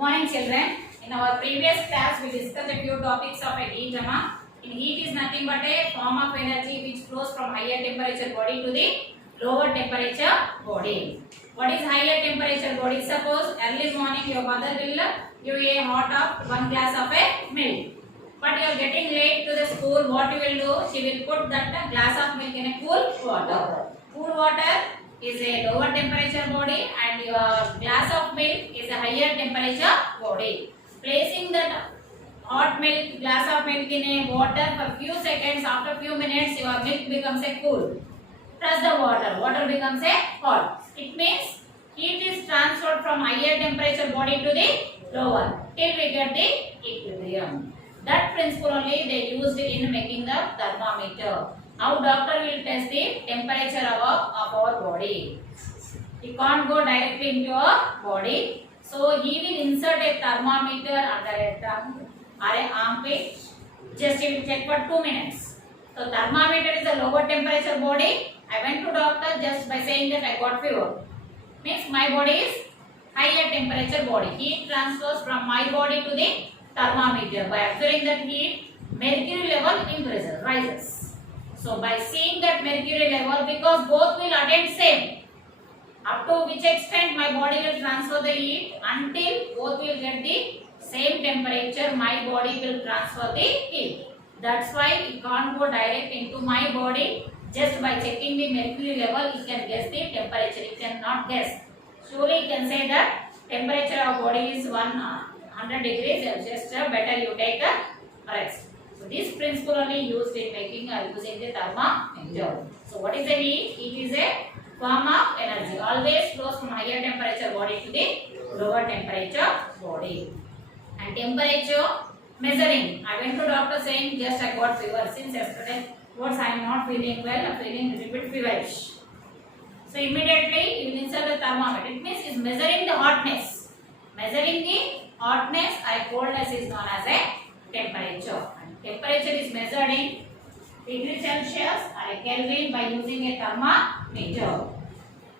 morning children. In our previous class we discussed a few topics of a heat drama. In heat is nothing but a form of energy which flows from higher temperature body to the lower temperature body. What is higher temperature body? Suppose early morning your mother will give you a hot of 1 glass of a milk. But you are getting late to the school, what you will do? She will put that glass of milk in a cool water. Cool water is a lower temperature body and your glass of milk is a higher temperature body. Placing that hot milk, glass of milk in a water for few seconds, after few minutes your milk becomes a cool. Touch the water becomes a hot. It means heat is transferred from higher temperature body to the lower till we get the equilibrium. That principle only they used in making the thermometer. Now doctor will test the temperature of our body. He can't go directly into our body. So he will insert a thermometer under a tongue or a armpit. Just he will check for 2 minutes. So thermometer is a lower temperature body. I went to doctor just by saying that I got fever. Means my body is higher temperature body. Heat transfers from my body to the thermometer. By observing that heat, mercury level increases, rises. So by seeing that mercury level, because both will attend same, up to which extent my body will transfer the heat, until both will get the same temperature, my body will transfer the heat. That's why it can't go direct into my body. Just by checking the mercury level, you can guess the temperature. You cannot guess. Surely you can say that temperature of body is 100 degrees Celsius. Better you take a rest. So this principle only used in making using the thermometer. So what is the heat? Heat is a form of energy. Always flows from higher temperature body to the lower temperature body. And temperature measuring. I went to doctor saying just I got fever since yesterday. What I am not feeling well. I am feeling a little bit feverish. So immediately you will insert the thermometer. It means is measuring the hotness. Measuring the hotness or coldness is known as a temperature. Temperature is measured in degree Celsius or a Kelvin by using a thermometer.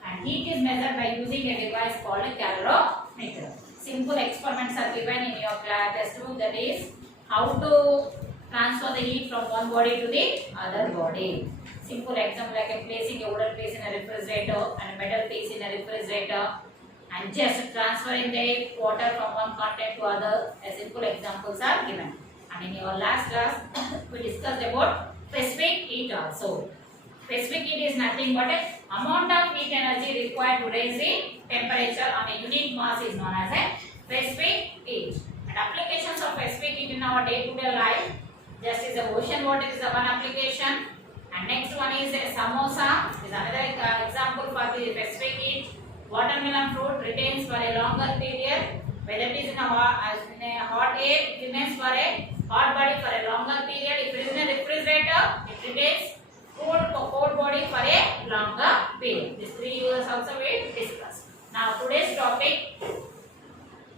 And heat is measured by using a device called a calorimeter. Simple experiments are given in your textbook, that is how to transfer the heat from one body to the other body. Simple example like placing a wooden piece in a refrigerator and a metal piece in a refrigerator and just transferring the water from one content to other. A simple examples are given. And in your last class, we discussed about specific heat also. Specific heat is nothing but an amount of heat energy required to raise the temperature on a unit mass is known as a specific heat. And applications of specific heat in our day-to-day life, just is the ocean water is the one application. And next one is a samosa, is another example for the specific heat. Watermelon fruit retains for a longer period. Whether it is in a hot air, it remains for a hot body for a longer period. If it is in a refrigerator, it remains cold body for a longer period. These three uses also we discuss. Now today's topic,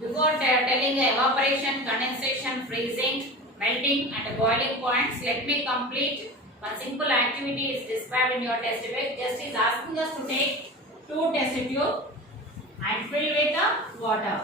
before telling the evaporation, condensation, freezing, melting and boiling points, let me complete one simple activity is described in your test tube. Just is asking us to take 2 test tubes and fill with the water.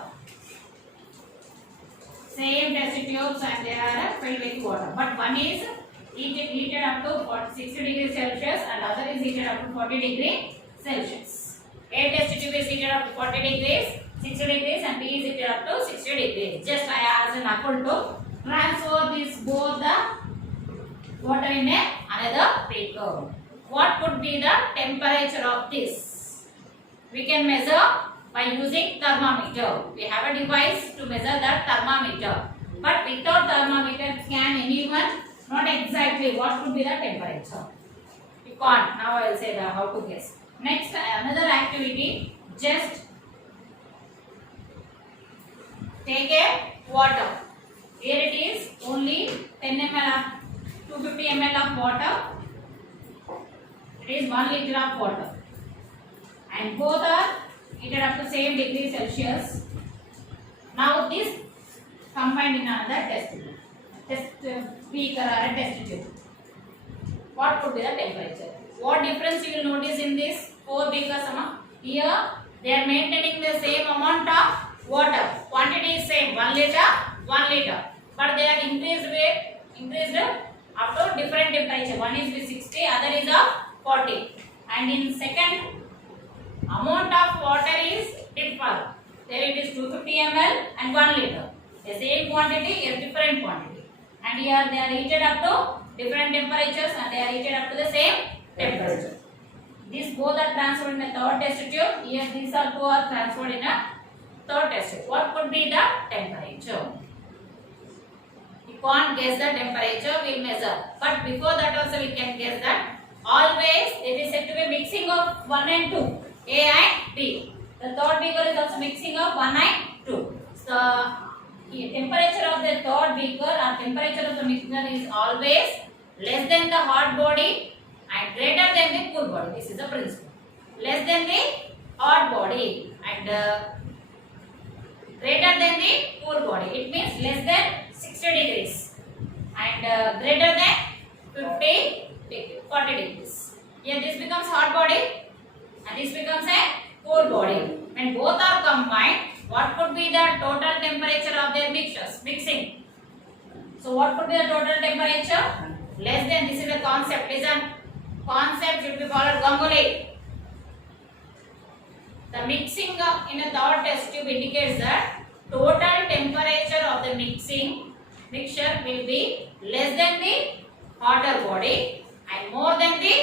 Same test tubes and they are filled with water. But one is heated up to 60 degrees Celsius and other is heated up to 40 degrees Celsius. A test tube is heated up to 40 degrees, 60 degrees and B is heated up to 60 degrees. Just I asked an apple to transfer this both the water in another beaker. What could be the temperature of this? We can measure by using thermometer. We have a device to measure the thermometer. But without thermometer, can anyone not exactly what could be the temperature? You can't. Now I will say how to guess. Next, another activity. Just take a water. Here it is only 10 ml of 250 ml of water. It is 1 liter of water. And both are heated up to same degree Celsius. Now this combined in another test beaker or a test tube. What could be the temperature? What difference you will notice in this 4 beakers? Here they are maintaining the same amount of water. Quantity is same, 1 liter, 1 liter. But they are increased up to different temperature. One is with 60, other is of 40. And in second, amount of water is differ. There it is 250 ml and 1 liter. The same quantity, a different quantity. And here they are heated up to different temperatures and they are heated up to the same temperature. These both are transferred in a third test tube. Here these are two are transferred in a third test tube. What could be the temperature? You can't guess the temperature, we'll measure. But before that also we can guess that. Always it is said to be mixing of 1 and 2, A and B. The third beaker is also mixing of 1 and 2. So the temperature of the third beaker or temperature of the mixture is always less than the hot body and greater than the cool body. This is the principle. Less than the hot body and greater than the cool body. It means less than 60 degrees and greater than 40 degrees. Here this becomes hot body and this becomes a cool body. When both are combined, what could be the total temperature of their mixing? So what could be the total temperature? Less than, this is a concept. Listen, concept should be followed. Ganguly. The mixing in a third test tube indicates that total temperature of the mixture will be less than the hotter body and more than the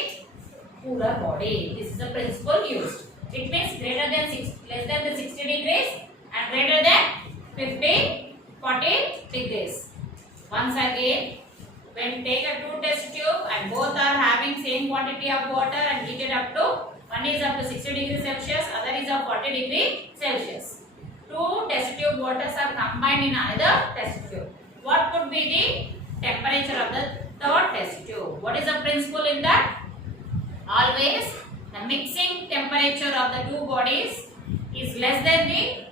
cooler body. This is the principle used. It means greater than less than the 60 degrees and greater than 40 degrees. Once again, when take a two test tube and both are having same quantity of water and heated up to, one is up to 60 degrees Celsius, other is of 40 degrees Celsius. Two test tube waters are combined in another test tube. What could be the temperature of the third test tube? What is the principle in that? Always the mixing temperature of the two bodies is less than the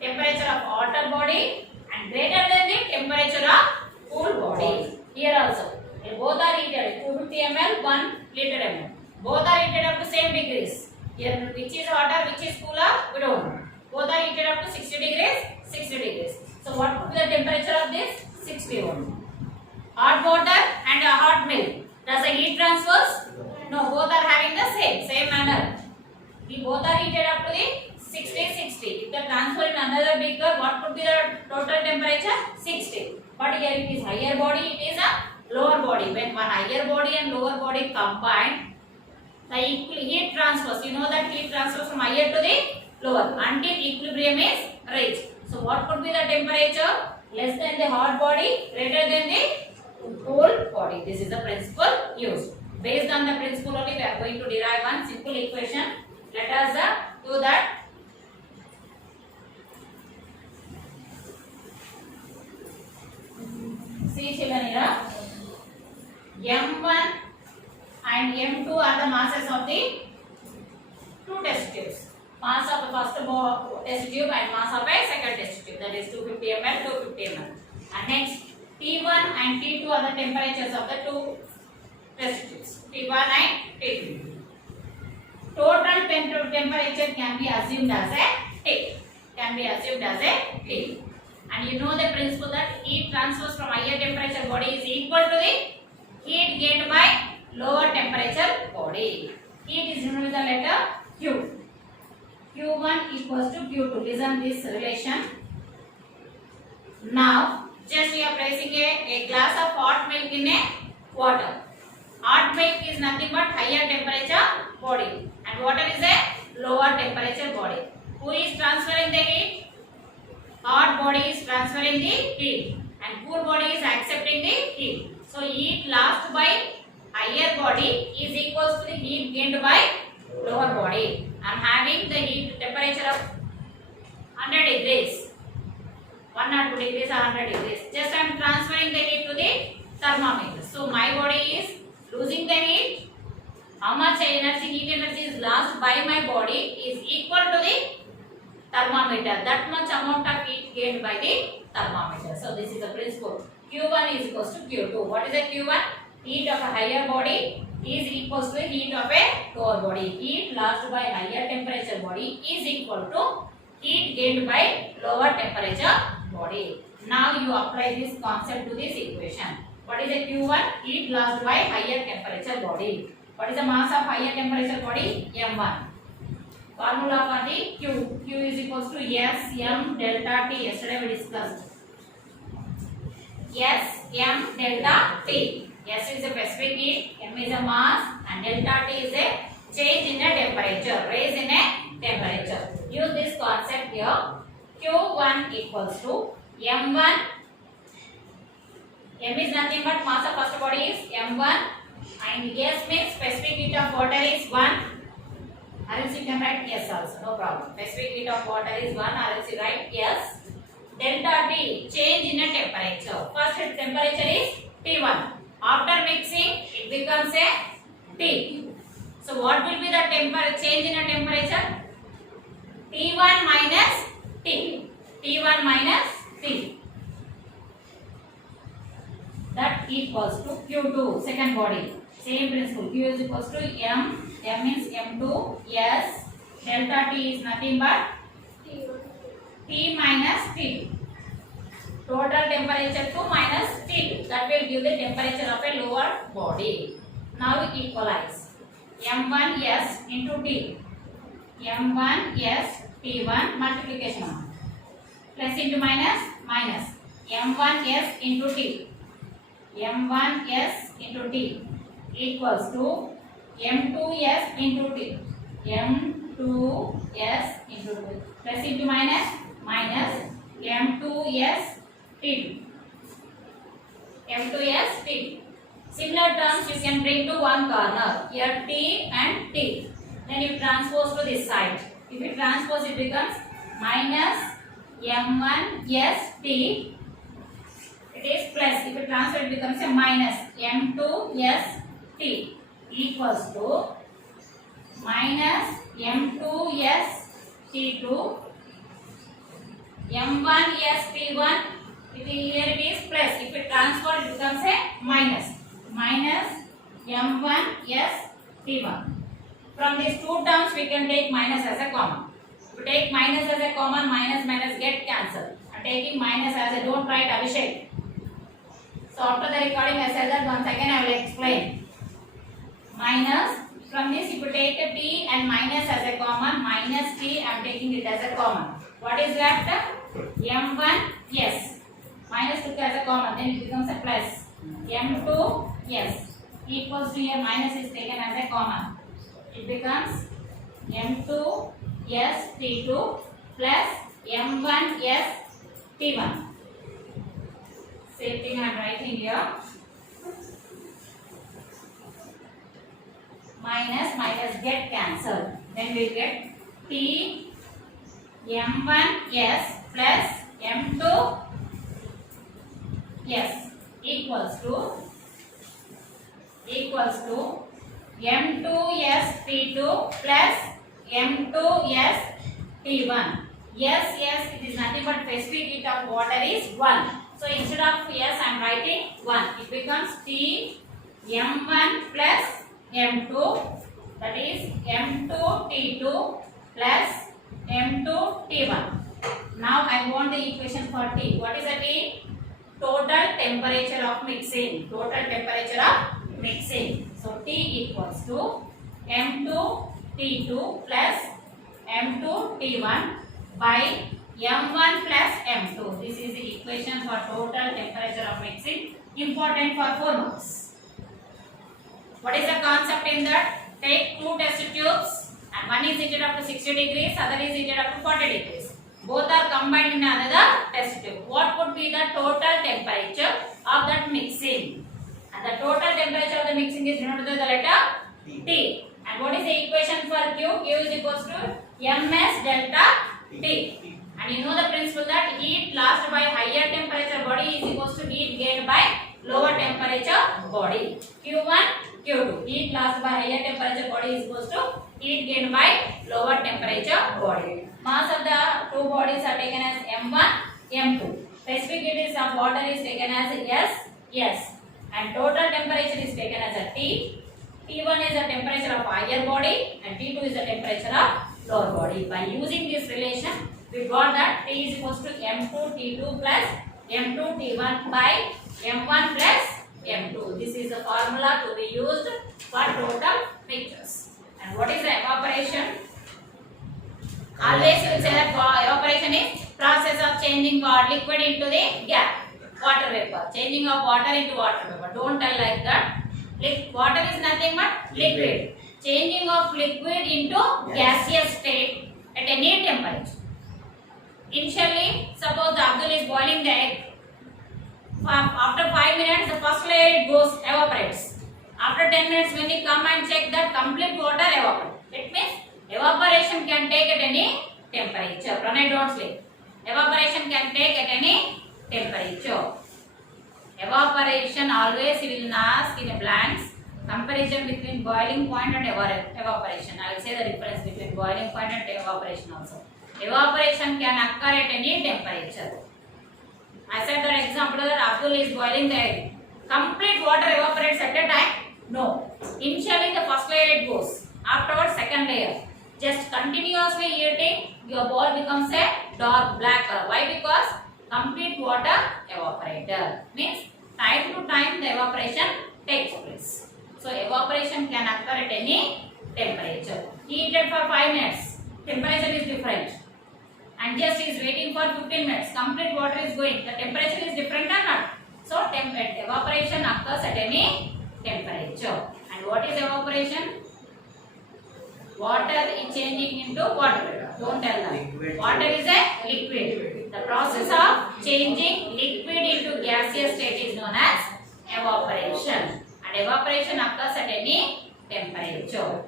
temperature of hotter body and greater than the temperature of cool body. Here also, both are heated 250 ml, 1 liter ml. Both are heated up to same degrees. Here which is hotter, which is cooler, we don't know. Both are heated up to 60 degrees, 60 degrees. So what could be the temperature of this? 61. Hot water and a hot milk. Does the heat transfers? No, both are having the same manner. We both are heated up to the 60. If the transfer in another beaker, what could be the total temperature? 60. But here it is higher body, it is a lower body. When one higher body and lower body combine, the heat transfers. You know that heat transfers from higher to the lower until equilibrium is reached. So what could be the temperature? Less than the hot body, greater than the cool body. This is the principle used. Based on the principle only, we are going to derive one simple equation. Let us do that. See children here, M1 and M2 are the masses of the two test tubes. Mass of the first test tube and mass of a second test tube, that is 250 ml, 250 ml. And next T1 and T2 are the temperatures of the two test tubes, T1 and T2. Total temperature can be assumed as a T. And you know the principle that heat transfers from higher temperature body is equal to the heat gained by lower temperature body. Heat is known with the letter Q. Q1 equals to Q2. Listen this relation. Now, just we are placing a glass of hot milk in a water. Hot milk is nothing but higher temperature body and water is a lower temperature body. Who is transferring the heat? Hot body is transferring the heat and cool body is accepting the heat. So heat lost by higher body is equals to the heat gained by lower body. I am having the heat temperature of 100 degrees, 1 or 2 degrees or 100 degrees. Just I am transferring the heat to the thermometer. So my body is losing the heat. How much heat energy is lost by my body is equal to the thermometer. That much amount of heat gained by the thermometer. So this is the principle. Q1 is equals to Q2. What is the Q1? Heat of a higher body is equals to heat of a lower body. Heat lost by higher temperature body is equal to heat gained by lower temperature body. Now you apply this concept to this equation. What is a Q1? Heat lost by higher temperature body. What is the mass of higher temperature body? M1. Formula for the Q. Q is equals to S M delta T. Yesterday we discussed. S M delta T. S is a specific heat, M is a mass, and delta T is a change in the temperature, raise in a temperature. Use this concept here. Q1 equals to M1. M is nothing but mass of first body is M1, and S means specific heat of water is 1. Or else you can write yes also, no problem. Specific heat of water is 1, or else you write yes. Delta T, change in a temperature. First temperature is T1. After mixing, it becomes a T. So what will be the change in a temperature? T1 minus T. T1 minus T. That equals to Q2, second body. Same principle. Q is equals to M. M means M2. S. Delta T is nothing but T minus T2. Total temperature 2 minus T2. That will give the temperature of a lower body. Now we equalize. M1S into T. M1S T1 multiplication. Plus into minus. Minus. M1S into T. M1S into T equals to M2S into T. M2S into T. Plus into minus. Minus. M2S T2. M2S T2. Similar terms you can bring to one corner. Here T and T. Then you transpose to this side. If you transpose, it becomes minus M1S T. It is plus. If you transfer, it becomes a minus M2S T equals to minus M2S T2 M1S T1. Here it is plus. If it transfer, it becomes a minus. Minus M1S T1. From these two terms, we can take minus as a common. If you take minus as a common, minus minus get cancelled. And taking minus as a don't write Abhishek. So after the recording, I said that once again I will explain. Minus. From this, if you take a T and minus as a common, minus T, I am taking it as a common. What is left? M1, yes. Minus took as a common, then it becomes a plus. M2, yes. Equals to here, minus is taken as a common. It becomes M2, yes, T2 plus M1, yes, T1. Same thing I am writing here. Minus, minus get cancelled. Then we get T M1 yes plus M2 yes equals to M2 yes T2 plus M2 yes T1. Yes, yes, it is nothing but specific heat of water is 1. So instead of yes, I am writing 1. It becomes T M1 plus M2, that is M2 T2 plus M2 T1. Now I want the equation for T. What is the T? Total temperature of mixing. Total temperature of mixing. So T equals to M2 T2 plus M2 T1 by M1 plus M2. This is the equation for total temperature of mixing. Important for 4 marks. What is the concept in that? Take 2 test tubes and one is heated up to 60 degrees, other is heated up to 40 degrees. Both are combined in another test tube. What would be the total temperature of that mixing? And the total temperature of the mixing is denoted with the letter T. And what is the equation for Q? Q is equals to Ms delta T. And you know the principle that heat lost by higher temperature body is equals to heat gained by lower temperature body. Q1, Q2. Heat lost by higher temperature body is equals to heat gained by lower temperature body. Mass of the two bodies are taken as M1, M2. Specific heat of water is taken as S, S. And total temperature is taken as a T. T1 is the temperature of higher body and T2 is the temperature of lower body. By using this relation, We got that T is equals to M2 T2 plus M2 T1 by M1 plus M2. This is the formula to be used for total mixtures. And what is the evaporation? Always we will say that evaporation is process of changing liquid into the gas, water vapor. Changing of water into water vapor. Don't tell like that. Water is nothing but liquid. Changing of liquid into gaseous state at any temperature. Initially, suppose Abdul is boiling the egg. After 5 minutes, the first layer it goes evaporates. After 10 minutes, when you come and check that complete water evaporates. It means evaporation can take at any temperature. Pranay, don't sleep. Evaporation can take at any temperature. Evaporation always you will ask in a blanks. Comparison between boiling point and evaporation. I will say the difference between boiling point and evaporation also. Evaporation can occur at any temperature. I said that example that Abdul is boiling the egg. Complete water evaporates at a time? No. Initially the first layer it goes. Afterwards second layer. Just continuously eating, your bowl becomes a dark black color. Why? Because complete water evaporated. Means time to time the evaporation takes place. So evaporation can occur at any temperature. Heated for 5 minutes. Temperature is different. And just is waiting for 15 minutes. Complete water is going. The temperature is different or not? So evaporation occurs at any temperature. And what is evaporation? Water is changing into water. Don't tell them. Water is a liquid. The process of changing liquid into gaseous state is known as evaporation. And evaporation occurs at any temperature.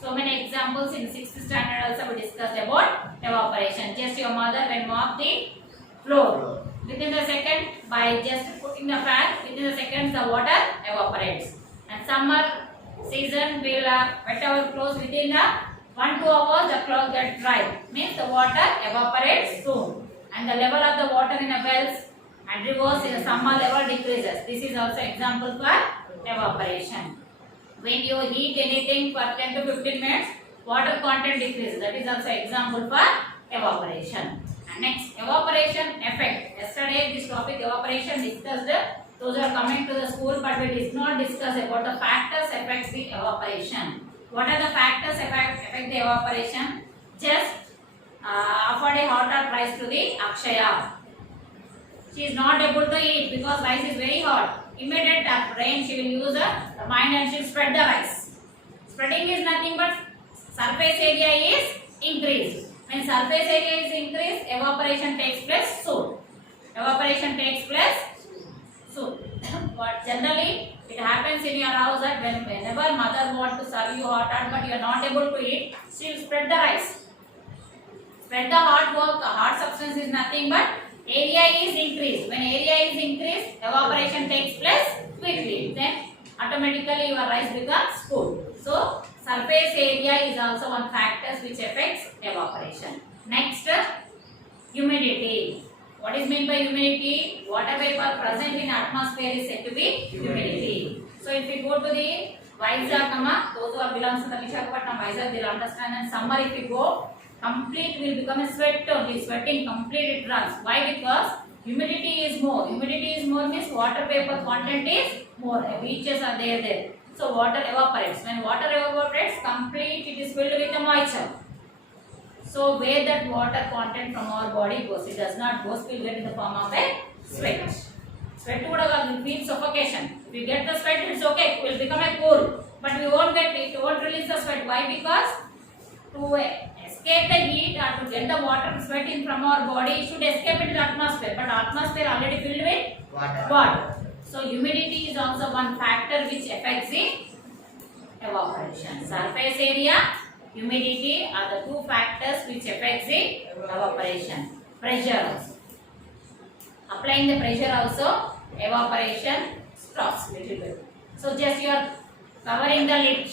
So many examples in 6th standard also we discussed about evaporation. Just your mother when mop the floor. Within the second, by just putting the fan, within the seconds the water evaporates. And summer season will wet our clothes within the 1-2 hours the clothes get dry. Means the water evaporates soon. And the level of the water in the wells and rivers in the summer level decreases. This is also example for evaporation. When you heat anything for 10 to 15 minutes, water content decreases. That is also example for evaporation. And next, evaporation effect. Yesterday this topic evaporation discussed. Those are coming to the school, but we did not discuss about the factors affect the evaporation. What are the factors affect the evaporation? Just offered a hot rice to the Akshaya. She is not able to eat because rice is very hot. Immediate rain she will use the mind and she will spread the rice. Spreading is nothing but surface area is increased. When surface area is increased, evaporation takes place soon. Evaporation takes place soon. But generally, it happens in your house that whenever mother wants to serve you hot but you are not able to eat, she will spread the rice. Spread the hot work, the hot substance is nothing but area is increased. When area is increased, evaporation takes place quickly. Then automatically your rice becomes cool. So surface area is also one factor which affects evaporation. Next, humidity. What is meant by humidity? Water vapor present in atmosphere is said to be humidity. So if we go to the Vizag, those who are belongs to the Visakhapatnam, Vizag, they will understand. And summer if we go, complete will become a sweat only, sweating complete it runs. Why? Because humidity is more. Humidity is more means water vapor content is more. Beaches are there. So water evaporates. When water evaporates, complete it is filled with the moisture. So where that water content from our body goes, it does not go, it will get in the form of a sweat. Sweat will feel suffocation. If you get the sweat, it's okay, it will become a cool. But we won't get it, won't release the sweat. Why? Because to escape the heat or to get the water sweat in from our body, it should escape into the atmosphere. But atmosphere already filled with water. So humidity is also one factor which affects the evaporation. Surface area, humidity are the two factors which affects the evaporation. Pressure also. Applying the pressure also, evaporation stops little bit. So just you are covering the lid.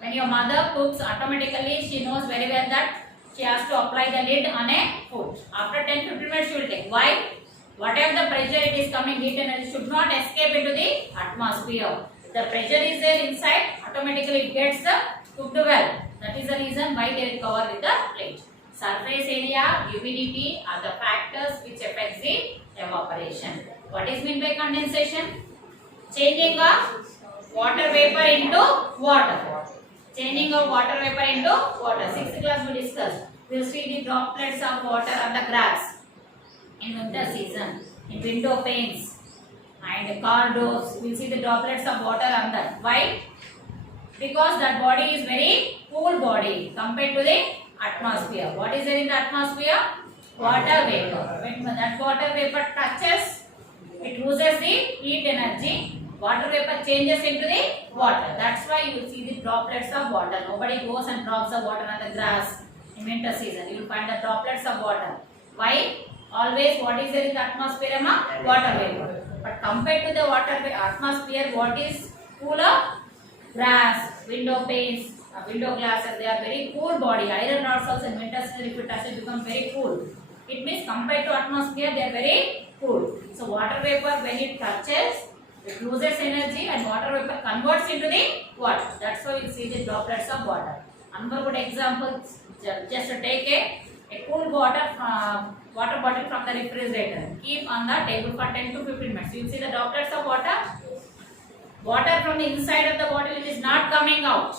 When your mother cooks, automatically she knows very well that she has to apply the lid on a food. After 10-15 minutes she will take. Why? Whatever the pressure it is coming, heat energy should not escape into the atmosphere. If the pressure is there inside, automatically it gets cooked well. That is the reason why they will cover with the lid. Surface area, humidity are the factors which affects the evaporation. What is meant by condensation? Changing of water vapor into water. Changing of water vapor into water. 6th class we discussed. We will see the droplets of water on the grass in winter season, in window panes and car doors. We will see the droplets of water on that. Why? Because that body is very cool body compared to the atmosphere. What is there in the atmosphere? Water vapor. When that water vapor touches, it loses the heat energy. Water vapor changes into the water. That's why you will see the droplets of water. Nobody goes and drops the water on the grass in winter season. You will find the droplets of water. Why? Always what is there in the atmosphere? Water vapor. But compared to the water atmosphere, what is cooler? Grass, window panes, window glasses, they are very cool body. Iron rods also in winter season, if you touch it, become very cool. It means compared to atmosphere, they are very cool. So water vapor, when it touches, it loses energy and water vapor converts into the water. That's why you see the droplets of water. Another good example, just to take a cool water bottle from the refrigerator. Keep on the table for 10 to 15 minutes. You will see the droplets of water. Water from the inside of the bottle, it is not coming out.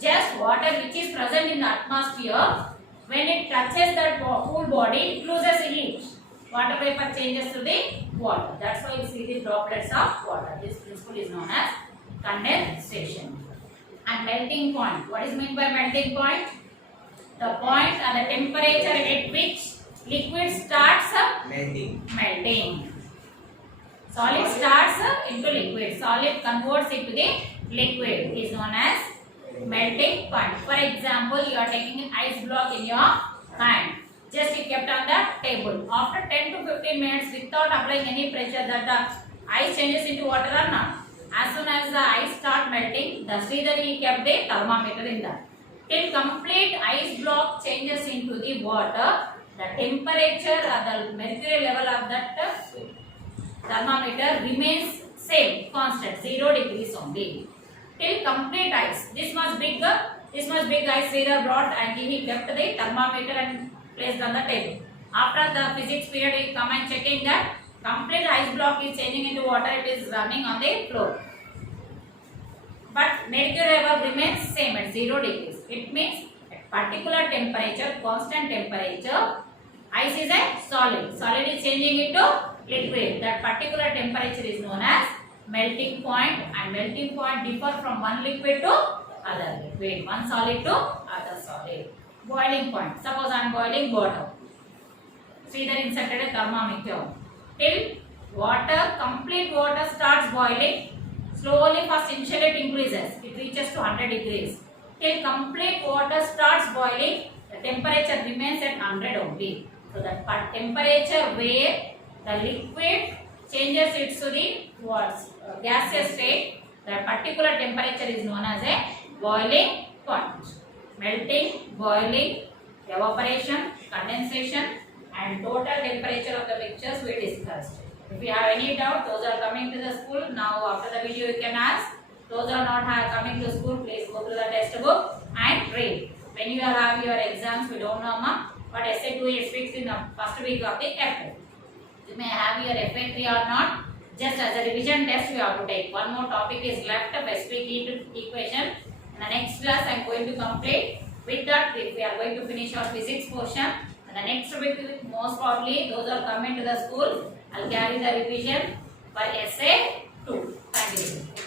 Just water which is present in the atmosphere, when it touches that cool body, it loses heat. Water vapor changes to the water. That's why you see the droplets of water. This principle is known as condensation. And melting point. What is meant by melting point? The point and the temperature at which liquid starts melting. Solid starts into liquid. Solid converts into the liquid. It is known as melting point. For example, you are taking an ice block in your hand. Just you kept on the table. After 10 to 15 minutes, without applying any pressure, that the ice changes into water or not. As soon as the ice start melting, the Sridhar he kept the thermometer in that. Till complete ice block changes into the water, the temperature or the mercury level of that thermometer remains same, constant, 0 degrees only. Till complete ice. This much big ice Sridhar brought and he kept the thermometer and placed on the table. After the physics period, he come and checking that complete ice block is changing into water, it is running on the floor. But mercury level remains same at 0 degrees. It means at particular temperature, constant temperature, ice is a solid. Solid is changing into liquid. That particular temperature is known as melting point, and melting point differ from one liquid to other liquid, one solid to other solid. Boiling point. Suppose I am boiling water. Sridhar inserted a thermometer. Till complete water starts boiling, slowly first initially it increases. It reaches to 100 degrees. Till complete water starts boiling, the temperature remains at 100 only. So that temperature where the liquid changes it to the gaseous state, that particular temperature is known as a boiling point. Melting, boiling, evaporation, condensation and total temperature of the mixtures we discussed. If you have any doubt, those are coming to the school. Now after the video you can ask. Those are not coming to school, please go to the test book and read. When you have your exams, we don't know but essay 2 is fixed in the first week of the April. You may have your FA3 or not. Just as a revision test you have to take. One more topic is left, specific heat equation. In the next class I am going to complete. With that we are going to finish our physics portion. And the next week most probably those are coming to the school. I will carry the revision for essay 2. Thank you.